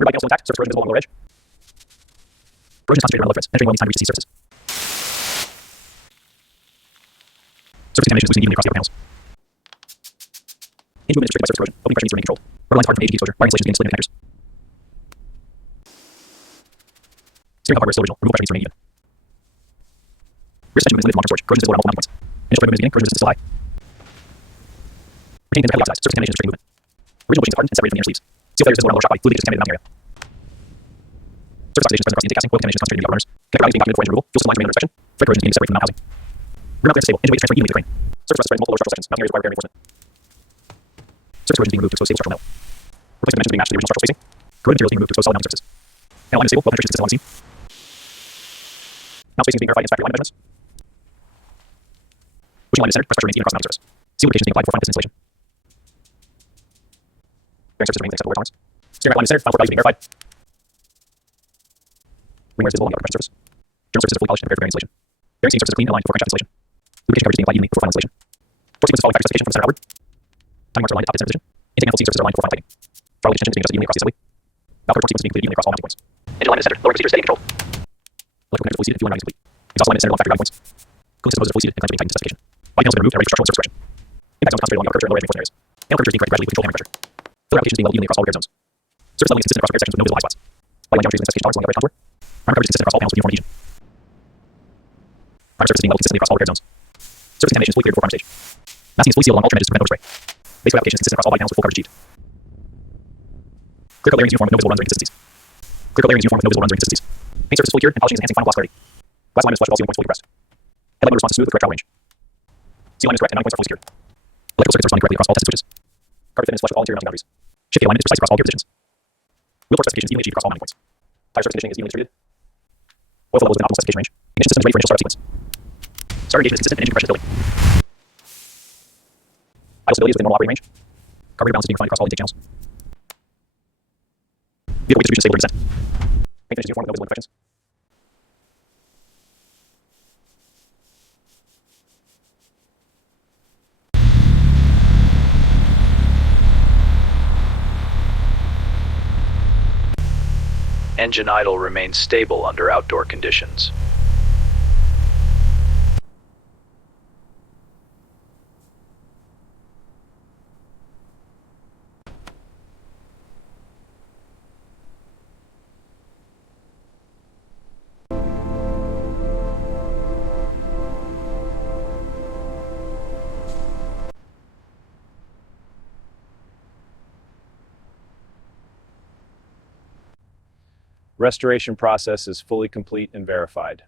Rear body panel still intact. Surface corrosion visible along the lower edge. Corrosion is concentrated around the left threads. Penetrating well needs time to reach these surfaces. Surface contamination is loosening evenly across the upper panels. Hinge movement is restricted by surface corrosion. Opening pressure needs to remain controlled. Rubber lines hardened from AGT exposure. Wiring installations begin to slip into connectors. Steering column hardware is still original. Removal pressure needs to remain even. Rear suspension movement is limited to long-term storage. Corrosion is visible around multiple mounting points. Initial frame movement is beginning. Corrosion resistance is still high. Retaining pins are heavily oxidized. Surface contamination is restricting movement. Original bushings are hardened and separated from the inner sleeves. Seal failure is visible around the lower shock body. Fluid leakage is contaminated in the mounting area. Surface oxidation is present across the intake casting. Oil contamination is concentrated in the upper runners. Connector routing is being documented for engine removal. Fuel system lines remain under inspection. Thread corrosion is being separated from the mount housing. Rear mount clearance is stable. Engine weight is transferring evenly to the crane. Surface rust is spreading multiple lower structural sections. Mounting areas require bearing reinforcement. Surface corrosion is being removed to expose stable structural metal. Replacement dimensions are being matched to the original structural spacing. Corroded material is being removed to expose solid mounting surfaces. Panel line is stable. Well penetration is consistent along the seam. Mount spacing is being verified in factory line measurements. Bushing line is centered. Press pressure remains even across the mounting surface. Seal lubrication is being applied before final piston installation. Bearing surfaces remain within acceptable wear tolerance. Steering rack line is centered. Final core values are being verified. Ring wear is visible along the upper pressure surface. Journal surfaces are fully polished and prepared for bearing installation. Bearing seam surfaces are clean and aligned before crankshaft installation. Lubrication coverage is being applied evenly before final installation. Torque sequence is following factory specification from the center outward. Timing marks are aligned at top to center position. Intake manifold seam surfaces are aligned before final tightening. Throttle extension is being adjusted evenly across the assembly. Valve torque sequence is being completed evenly across all mounting points. Engine line is centered. Lowering procedure is steady and controlled. Electrical connectors fully seated. Fuel line routing is complete. Exhaust line is centered along factory routing points. Cooling system hoses are fully seated and connected being tightened to specification. Body panels have been removed and ready for structural surface correction. Impact zones are concentrated along the upper curvature and lower edge reinforcement areas. Panel curvature is being corrected gradually to control hammer pressure. Filler application is being welded evenly across all repaired zones. Surface leveling is consistent across repaired sections with no visible high spots. Body line geometry is within specification tolerance along the upper edge contour. Primer coverage is consistent across all panels with uniform adhesion. Primer surface is being leveled consistently across all repaired zones. Surface contamination is fully cleared before primer stage. Masking is fully sealed along all trim edges to prevent overspray. Base coat application is consistent across all body panels with full coverage achieved. Clear coat layering is uniform with no visible runs or inconsistencies. Clear coat layering is uniform with no visible runs or inconsistencies. Paint surface is fully cured and polishing is enhancing final gloss clarity. Glass alignment is flush with all sealing points fully compressed. Headlight motor response is smooth with correct travel range. Seal alignment is correct and mounting points are fully secured. Electrical circuits are responding correctly across all tested switches. Carpet fin is flush with all interior mounting boundaries. Shift alignment is precise across all gear positions. Wheel torque specifications evenly achieved across all mounting points. Tire surface conditioning is evenly distributed. Oil flow level is within optimal specification range. Ignition system is ready for initial startup sequence. Starter engagement is consistent and engine compression is building. Idle stability is within normal operating range. Carburetor balance is being refined across all intake channels. Vehicle weight distribution is stable to descent. Paint finish is uniform with no visible imperfections. Engine idle remains stable under outdoor conditions. Restoration process is fully complete and verified.